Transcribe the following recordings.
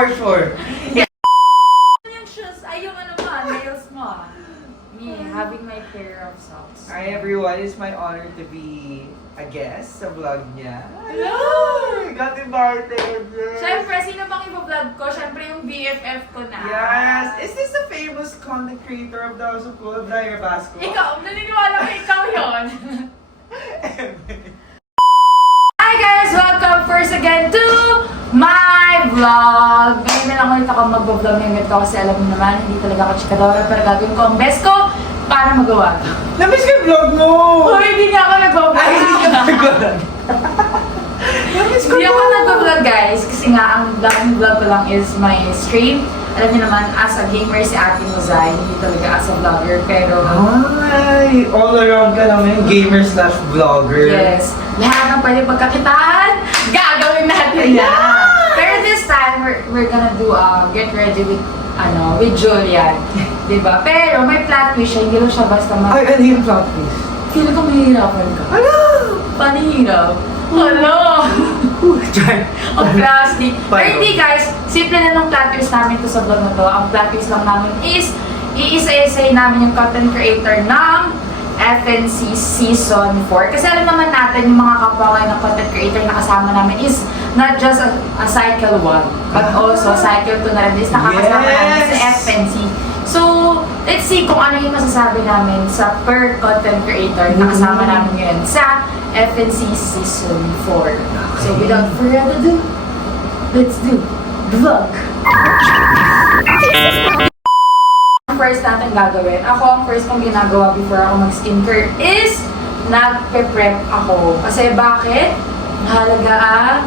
for sure. Yung shoes, ay yung ano mo, nails mo. Me, having my pair of socks. Hi everyone, it's my honor to be a guest sa vlog niya. Hello! Got invited! Siyempre, sino bang iba-vlog ko? Siyempre yung BFF ko na. Yes! Is this the famous content creator of the House of Gold, Blair Basco? Ikaw, naniniwala ko ikaw yun. Hi guys! Welcome first again to my vlog! Ngayon na lang ulit ako mag-vlog ngayon ko kasi alam mo naman, hindi talaga ako chikadora pero gagawin ko ang best ko para magawa. Namiss ko yung vlog mo! Uy, hindi nga ako nag-vlog. Ay, hindi ka nag-vlog! Namiss ko Hindi ako nag-vlog guys kasi nga ang vlog ko lang is my stream. Alam niyo naman, as a gamer si Ate Mozay, hindi talaga as a vlogger pero... Ay! All around ka naman, gamer slash vlogger. Yes. Lahat ng pwede pagkakitaan, gagawin natin yan. Pero this time, we're gonna do get ready with Julian. Diba? Pero may plot twist siya, hindi lang siya basta Ay, ano yung plot twist? Feel ko mahihirapan ka. Ano? Panihirap. Hello! Ang plastic. Pero hindi guys, simple na ng plot twist namin to sa vlog na to. Ang plot twist lang namin is, iisa-isay namin yung content creator ng FNC Season 4. Kasi alam naman natin, yung mga kapwa ngayon ng content creator na kasama namin is not just a cycle 1, but also cycle 2 na rin is nakakasama namin sa FNC. So, let's see kung ano yung masasabi namin sa per content creator na kasama namin ngayon sa FNC Season 4. So, without further ado, let's do the vlog! Ang first natin gagawin, ang first kong ginagawa before ako mag-skincare is nagpe-prep ako. Kasi bakit? Mahalaga ang...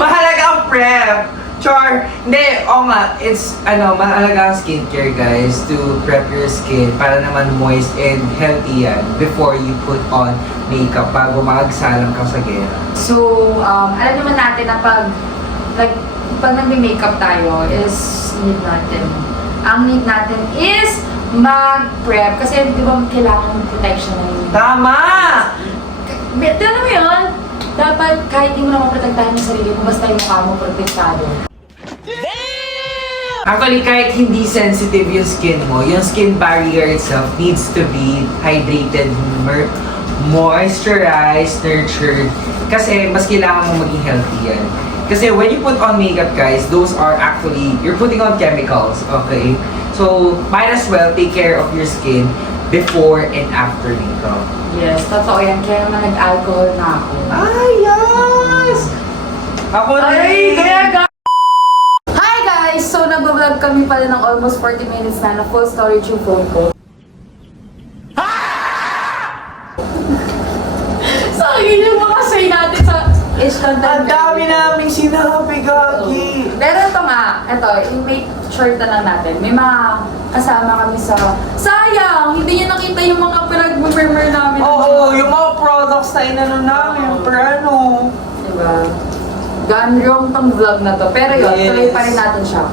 Mahalaga ang prep! Char! Hindi, nga, it's, mahalaga ang skincare, guys, to prep your skin para naman moist and healthy yan before you put on makeup bago magsalang ka sa gera. So, alam naman natin na pag nagme-makeup tayo is ang need natin is mag-prep kasi di ba kailangan ng protection ng Tama! Alam mo yun? Dapat kahit di mo na maprotektahan yung sarili mo, basta yung mukha mo protektado. Actually, kahit hindi sensitive yung skin mo, yung skin barrier itself needs to be hydrated, moisturized, nurtured. Kasi mas kailangan mo maging healthy yan. Kasi when you put on makeup, guys, those are actually, you're putting on chemicals, okay? So, might as well take care of your skin before and after makeup. Yes, totoo yan. Kaya naman nag-alcohol na ako. Ay, yes! Ako Ay, rin! Hi guys! So, nag-vlog kami pala ng almost 40 minutes na full storage yung phone ko. So, yun yung mga say natin sa content. Ang dami naming sinabi, Gagi! Pero ito nga, i-make short na lang natin. May mga kasama kami sa... Sayang! Hindi niya nakita yung mga pinag-murmur namin. Oo, yung mga products na inano namin, pero ano... Diba? Gone wrong tong vlog na to. Pero yun, Yes. tuloy pa rin natin siya.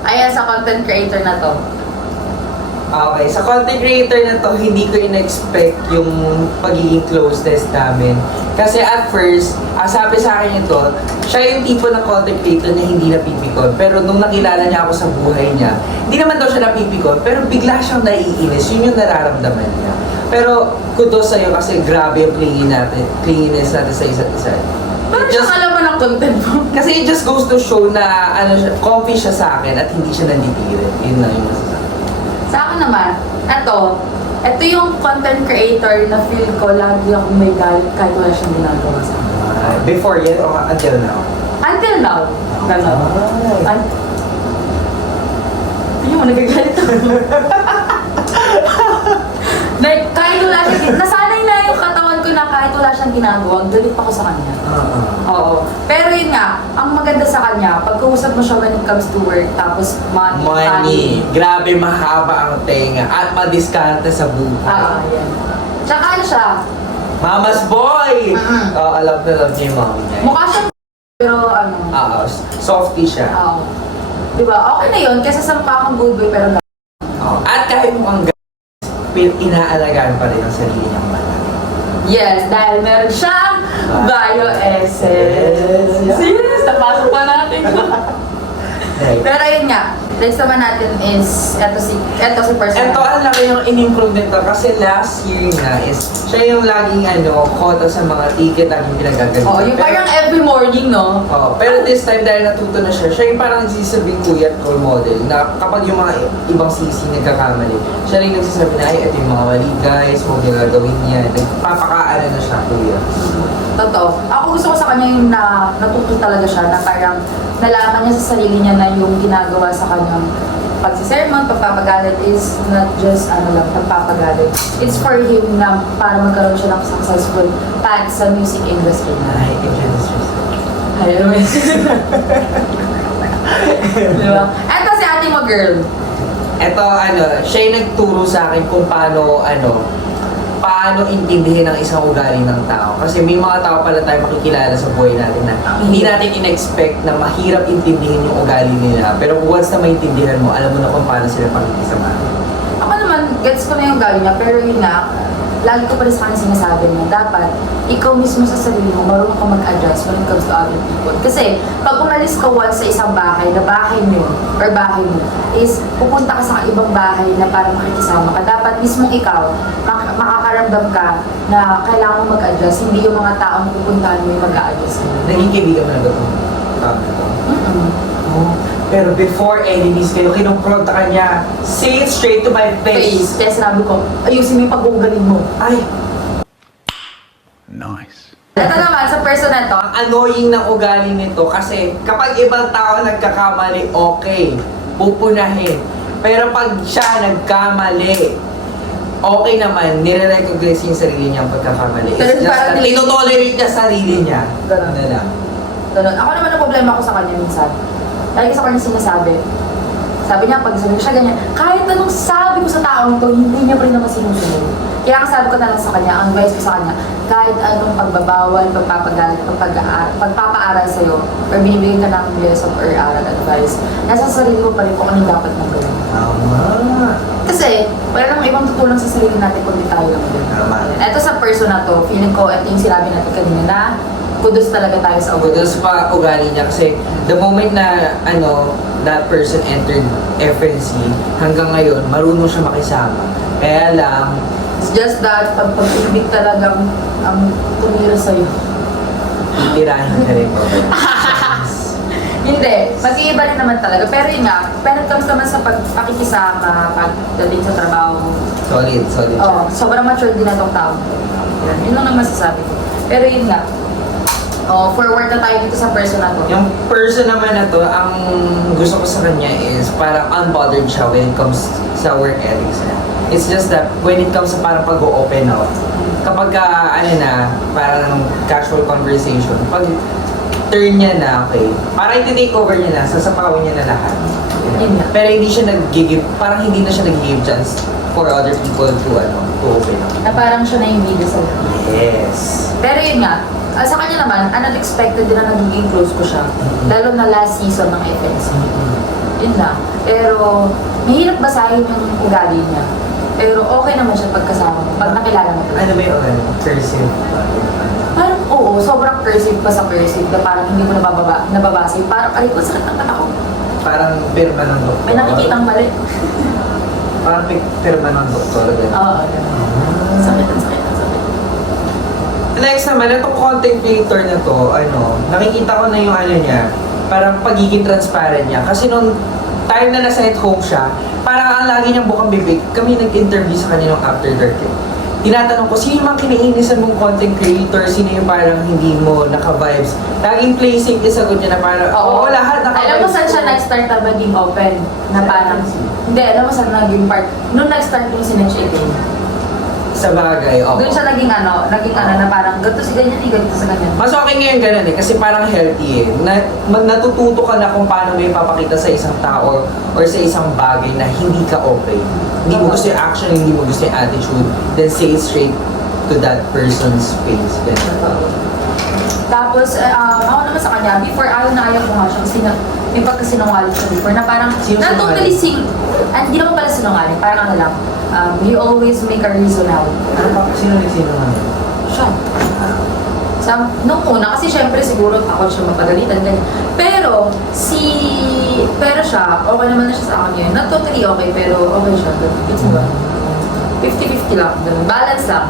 Ayan sa content creator na to. Okay, sa content creator na to, hindi ko in-expect yung pagiging closeness namin. Kasi at first, sabi sa akin ito, siya yung tipo ng content creator na hindi napipikon. Pero nung nakilala niya ako sa buhay niya, hindi naman daw siya napipikon, pero bigla siyang naiinis. Yun yung nararamdaman niya. Pero kudos sa'yo kasi grabe yung clinginess natin sa isa't isa. Parang siya kalaman ng content mo. Kasi it just goes to show na comfy siya sa akin at hindi siya nanditirin. Yun lang yung masasabi. Sa akin naman, ito yung content creator na feel ko lagi akong may galit kahit wala siyang ginagawa sa akin. Before yet or until now? Until now. Ganon. Ayun mo, nagagalit ako. Like, kahit wala siyang nasanay na yung katawan ko na kahit wala siyang ginagawa, galit ako sa kanya. Oo. Pero yun nga, ang maganda sa kanya, pagkausap mo siya when it comes to work, tapos money. Grabe mahaba ang tenga at madiskarte sa buhay. Yan. Tsaka ano siya? Mama's boy! Alam na lang niya yung mommy niya. Mukha siyang pero softy siya. Oo. Diba? Okay na yun, kaysa sa mukha kang good boy, pero At kahit mukhang inaalagaan pa rin ang sarili niyang mata. yes, dahil meron siyang Bio-essence. Yes, napasok pa natin. Right. Pero ayun nga, next naman natin is, eto si personal. Ito ang laki yung in-improve nito kasi last year nga is siya yung laging kota sa mga ticket laging pinagagalit. Oo, yung parang every morning, no? Pero this time dahil natuto na siya yung parang nagsisabing kuya at role model na kapag yung mga ibang sisi nagkakamali, siya rin nagsasabi na, ay, ito yung mga mali guys, huwag niyo gagawin yan. Nagpapakaano na siya, kuya. Totoo. Ako gusto ko sa kanya yung natuto talaga siya na parang nalaman niya sa sarili niya na yung ginagawa sa kanyang pagsisermon, pagpapagalit is not just pagpapagalit. It's for him na para magkaroon siya ng successful path sa music industry na. Ay, Genesis. Ayun. Diba? Eto si ate mo, girl. Ito, siya yung nagturo sa akin kung paano intindihin ang isang ugali ng tao. Kasi may mga tao pala tayo makikilala sa buhay natin na hindi natin in-expect na mahirap intindihin yung ugali nila. Pero once na maintindihan mo, alam mo na kung paano sila pakikisama. Ako naman, gets ko na yung gawin niya, pero yun nga, lagi ko pa rin sa kanya sinasabi na dapat ikaw mismo sa sarili mo, marunong ka mag-adjust when it comes to other people. Kasi pag umalis ka once sa isang bahay na bahay mo or bahay mo, is pupunta ka sa ibang bahay na para makikisama ka. Dapat mismo ikaw, makakaramdam ka na kailangan mo mag-adjust, hindi yung mga taong pupuntahan mo yung mag-a-adjust. Naging kaibigan mo na ba itong tao na ito? Oh. Pero before enemies kayo, kinumpronta ka niya, say it straight to my face. Kaya sinabi ko, ayusin mo yung pag-uugaling mo. Ay, Nice. Ito naman, sa person na to, ang annoying ng ugali nito kasi kapag ibang tao nagkakamali, okay, pupunahin. Pero pag siya nagkamali, okay naman, nire-recognize yung sarili niyang pagkakamali. Pero It's just parang that tinotolerate niya sarili niya. Ganun. Ano lang. ganun. Ako naman ang problema ko sa kanya minsan. Lagi sa kanya sinasabi, sabi niya, pag sabi siya ganyan, kahit anong sabi ko sa taong to, hindi niya pa rin naman sinusunod. Kaya ang sabi ko na lang sa kanya, ang advice ko sa kanya, kahit anong pagbabawal, pagpapagalit, pagpapaaral sa'yo, or binibigyan ka ng lesson or aral advice, nasa sarili mo pa rin kung anong dapat mong gawin. Tama. Kasi, wala namang ibang tutulong sa sarili natin kundi tayo lang din. Tama. Ito sa person na to, feeling ko, ito yung sinabi natin kanina na, kudos talaga tayo sa ugali. Kudos pa ugali niya kasi the moment na that person entered FNC, hanggang ngayon, marunong siya makisama. Kaya lang, It's just that, pag pag-ibig talagang ang tumira sa'yo. titirahin ka rin po. Hindi, mag-iiba rin naman talaga. Pero yun nga, when it comes naman sa pakikisama, pagdating sa trabaho, Solid, solid siya. sobrang mature din na itong tao. Yun lang naman masasabi ko. Pero yun nga, forward na tayo dito sa person na to. Yung person naman na to, ang gusto ko sa kanya is parang unbothered siya when it comes sa work ethics niya. It's just that when it comes sa parang pag-open up, kapag parang casual conversation, pag turn niya na, okay, parang iti-take over niya na, sasapawin niya na lahat. Yun nga. Pero hindi siya parang hindi na siya nag-give chance for other people to open up. Na parang siya na yung leader sa lahat. Yes. Pero yun nga, sa kanya naman, unexpected din na nagiging close ko siya. Lalo na last season ng FNC. Yun na. Pero, mahirap basahin yung ugali niya. Pero okay naman siya pagkasama mo, pag nakilala mo. Ano ba yung cursive? Parang oo, sobrang cursive pa sa cursive na parang hindi mo nababasa. Parang, aray ko, sakit ng mata ko. Parang pirma ng doktor. May nakikitang mali. Parang pirma ng doktor. Oo, ganun. Sakit. Next naman, itong content creator na to, nakikita ko na yung niya, parang pagiging transparent niya. Kasi nung time na nasa at home siya, parang ang lagi niyang bukang bibig. Kami nag-interview sa kanya nung After Dark. Tinatanong ko, sino yung mga kiniinisan mong content creator? Sino yung parang hindi mo naka-vibes? Laging placing yung sagot niya na parang, oo, lahat naka-vibes. Alam mo saan siya nag-start na maging open? Na parang, hindi, alam mo saan naging part? Nung nag-start yung Sinetch 18. Sa bagay, oo. Doon siya naging na parang ganito si ganyan, ganito sa ganyan. Mas okay ngayon ganun kasi parang healthy natututo ka na kung paano mo ipapakita sa isang tao or sa isang bagay na hindi ka okay. Hindi mo gusto yung action, hindi mo gusto yung attitude, then say it straight to that person's face. Ganun. Tapos, ako naman sa kanya, before ayaw ko nga siya kasi may pagkasinungaling siya before na parang, Sino not totally hindi naman pala sinungaling, parang lang, he always make a reason out. Sino nga? Siya. Nung una, kasi syempre siguro ako siya mapagalitan. Ganyan. Pero siya, okay naman na siya sa akin ngayon. Not totally okay, pero okay siya. It's ba? 50-50 lang. Ganun. Balance lang.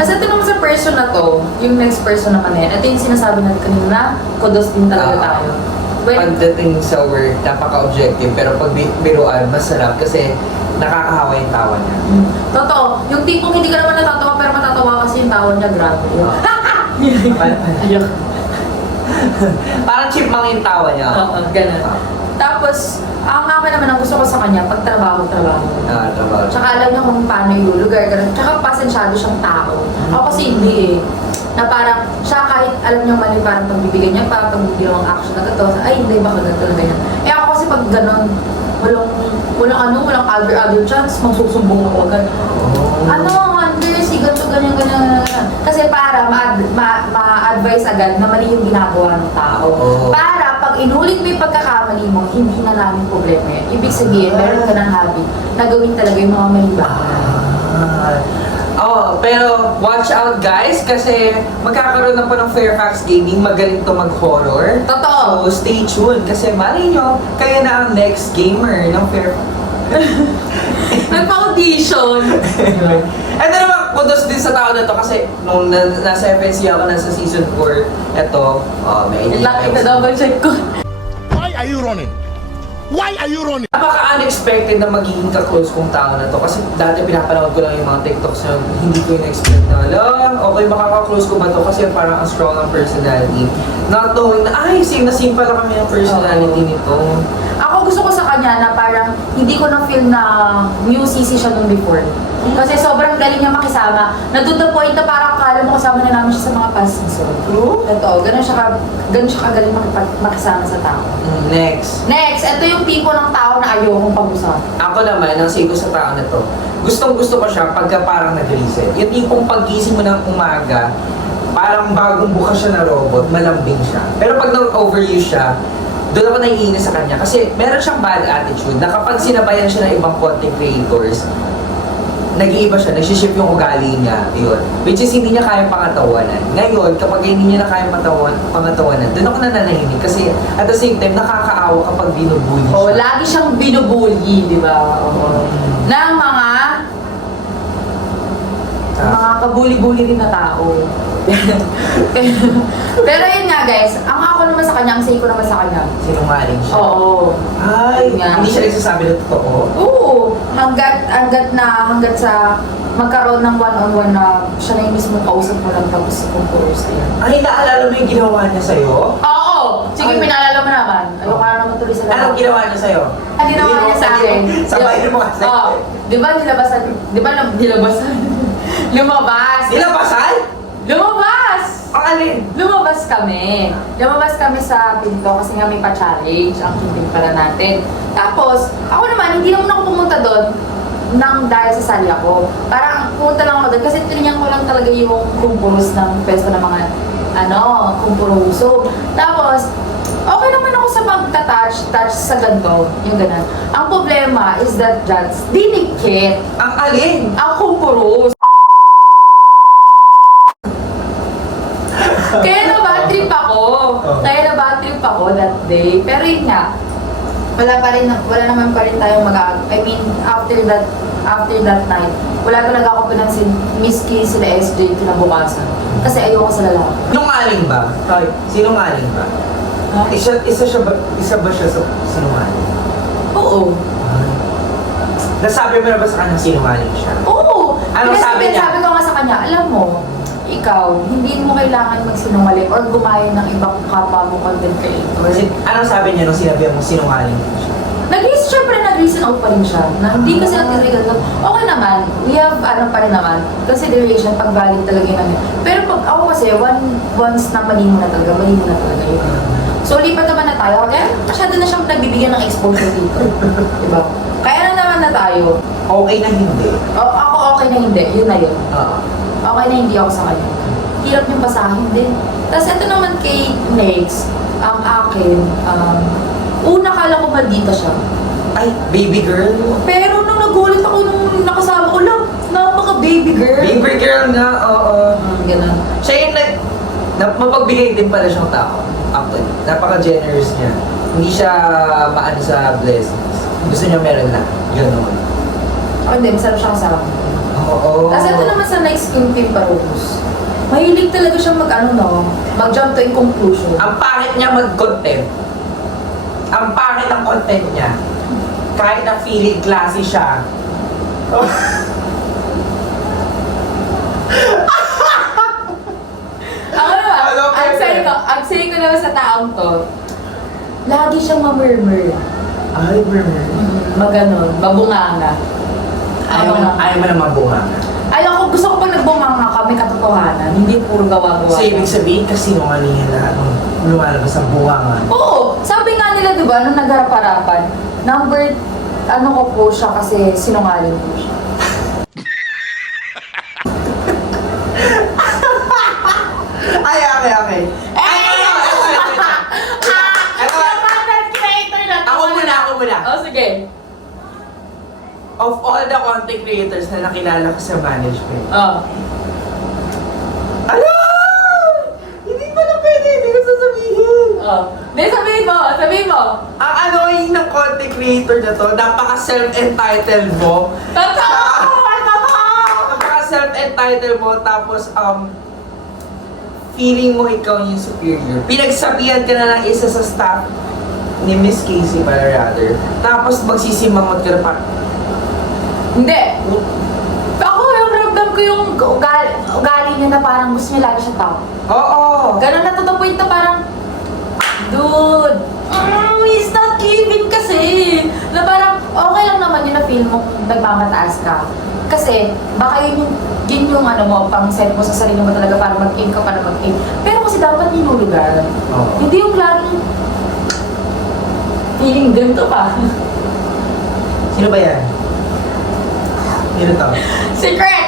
As ito naman sa person na to, yung next person naman eh, ito yung sinasabi natin kanina, kudos din talaga tayo. Pagdating sa work, napaka-objective, pero pag biruan, masarap kasi nakakahawa yung tawa niya. Totoo, yung tipong hindi ka naman natatawa pero matatawa kasi yung tawa niya, grabe. Ayok. Parang chipmunk yung tawa niya. Oo, ganun. Tapos, ang akin naman ang gusto ko sa kanya, pag trabaho. Trabaho. Tsaka alam niya kung paano ilulugar, ganun. Tsaka pasensyado siyang tao. Ako kasi hindi eh. Na parang, siya kahit alam niya mali, parang pagbibigyan niya pa, pagbibigyan ng action na gato, ay hindi, baka ganito na ganyan. Eh ako kasi pag ganun, walang other chance, magsusumbong ako agad. Si ganito, ganyan. Kasi para ma-advise agad na mali yung ginagawa ng tao. Para pag inulit mo yung pagkakamali mo, hindi na namin problema yun. Ibig sabihin, meron ka ng habit na gawin talaga yung mga mali ba. Pero watch out guys kasi magkakaroon na po ng Fairfax Gaming, magaling to mag-horror. Totoo! So stay tuned kasi mali nyo, kayo na ang next gamer ng Fairfax. Nagpa-audition! Ito naman, kudos din sa tao na to kasi nung nasa FNC ako, nasa season 4, eto, may idea. Laki na double check ko. Why are you running? Why are you running? Napaka-unexpected na magiging ka-close kong tao na to kasi dati pinapanood ko lang yung mga TikToks na hindi ko in-expect na okay, makaka-close ko ba to kasi parang ang strong ang personality. Not knowing na, same na same pala kami ng personality nito. Ako gusto ko sa kanya na parang hindi ko na-feel na new CC siya nung before. Kasi sobrang galing niya makisama. Na to the point na parang akala mo kasama na namin siya sa mga past season. True? Ito, ganun siya kagaling makisama sa tao. Next. Ito yung tipo ng tao na ayokong pag-usap. Ako naman, ang say ko sa tao na to, gustong-gusto ko siya pagka parang nag-reset. Yung tipong paggising mo ng umaga, parang bagong bukas siya na robot, malambing siya. Pero pag nag-overuse siya, doon ako naiinis sa kanya. Kasi meron siyang bad attitude na kapag sinabayan siya ng ibang content creators, nag-iiba siya, nagsiship yung ugali niya, yun. Which is hindi niya kaya pangatawanan. Ngayon, kapag hindi niya na kaya pangatawanan, doon ako nananahimik kasi at the same time, nakakaawa kapag binubuli siya. Lagi siyang binubully, di ba? Ng mga kabuli-buli rin na tao. pero yun nga guys, ang ako naman sa kanya, ang say ko naman sa kanya. Sinungaling siya. Oo. Ay, Nga. hindi siya nagsasabi ng totoo. Oo. Hanggat sa magkaroon ng one-on-one na siya na yung mismo kausap mo lang tapos kung purus na yan. Ay, naalala mo yung ginawa niya sa'yo? Oo! Sige, pinaalala mo naman. Ayoko na naman tuloy sa Anong ginawa niya sa'yo? Ang ginawa niya sa akin. Sabayin mo kasi. Oo. Di ba nilabasan? Lumabas! Nilabasan? Lumabas! Ang alin? Lumabas kami sa pinto kasi nga may pa-challenge ang camping pala natin. Tapos, ako naman, hindi naman ako pumunta doon nang dahil sa sali ako. Parang pumunta lang ako doon kasi tinignan ko lang talaga yung kumpuros ng pwesto ng mga kumpuruso. Tapos, okay naman ako sa pagka-touch sa ganito, yung ganun. Ang problema is that Jats, dinikit Ang alin? ang kumpuros. Kaya na-bad trip ako that day. Pero yun nga, wala naman pa rin tayong after that night, wala talaga ako pinansin, miski sila SJ kinabukasan. Kasi ayoko sa lalaki. Sinungaling ba? Sinungaling ba? Ha? Isa ba siya sa sinungaling? Oo. Nasabi mo na ba sa kanya sinungaling siya? Oo! Ano sabi niya? Sabi ko nga sa kanya, alam mo, ikaw, hindi mo kailangan magsinungaling or gumaya ng ibang kapwa mo content creator. Anong sabi niya nung sinabi mo sinungaling siya? Siyempre nag-reason out pa rin siya. Na hindi kasi natin okay naman, we have pa rin naman, consideration pag valid talaga yun. Pero pag ako kasi, once na mali mo na talaga yun. So lipat naman na tayo, masyado na siyang nagbibigyan ng exposure dito. Diba? Kaya na naman na tayo. Okay na hindi. Ako okay na hindi, yun na yun. Oo. Okay na hindi ako sa kanya. Hirap yung basahin din. Tapos ito naman kay Next, ang akin, una kala ko maldita siya. Ay, baby girl. Pero nung nagulat ako nung nakasama ko lang, napaka baby girl. Baby girl nga, oo. Ganun. Siya yung mapagbigay din pala siyang tao. Actually, napaka-generous niya. Hindi siya maano sa blessings. Gusto niya meron na. Ganoon. Oh, hindi, masarap siya kasama. Oo. Kasi ito naman sa Nice Skin Team Parocos. Mahilig talaga siya mag-jump to in conclusion. Ang pangit niya mag-content. Ang pangit ng content niya. Kahit na feeling classy siya. Ako naman, Ano, ang say ko naman sa taong to, lagi siyang mamurmur. Ay, brother. Maganon, mabunganga. Ayaw mo na mabunga. Gusto ko pag nagbunganga ka, may katotohanan, hindi puro gawa-gawa. So, ibig sabihin, kasinungalingan lahat ng lumalabas ang bunga. Oo! Sabi nga nila, di ba, nung nagharap-harapan, ko po siya kasi sinungaling po siya. Ay, okay. Ako muna. Oh, sige. Of all the content creators na nakilala ko sa management, Oh. ano? Hindi pala pwede, hindi ko sasabihin. Oh. Hindi, sabihin mo. Ang annoying ng content creator na to, napaka-self-entitled mo. Totoo! Napaka-self-entitled mo, tapos, feeling mo ikaw yung superior. Pinagsabihan ka na ng isa sa staff ni Miss Casey pala rather. Tapos magsisimangot ka na pa. Hindi. Ako, yung ramdam ko yung ugali niya na parang gusto niya lagi siya tao. Oo. Ganon na to the point na parang, dude, he's not giving kasi. Na parang, okay lang naman yun na feel mo nagmamataas ka. Kasi, baka yun yung pang set mo sa sarili mo talaga para mag-aim ka para mag-aim. Pero kasi dapat ninulugan. Oo. Hindi yung laging feeling ganito ka. Sino ba yan? Sino to? Secret!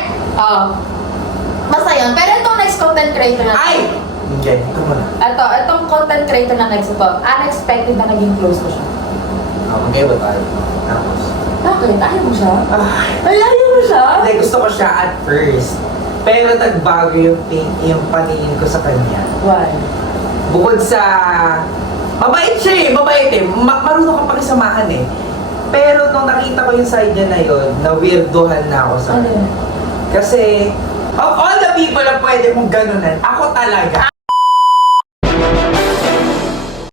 Basta yun. Pero itong next content creator na Ay! Hindi, ito muna. Itong content creator na next ito, unexpected na naging close ko siya. Magkaiba tayo. Tapos. Bakit? Ayaw mo siya? Ay, Ayaw mo siya? Hindi, gusto ko siya at first. Pero nagbago yung paningin ko sa kanya. Why? Bukod sa... Mabait siya eh. Marunong ka pakisamahan eh. Pero nung nakita ko yung side niya na yun, na-weirdohan na ako sa Ano yun? Kasi, of all the people na pwede mong ganunan, ako talaga.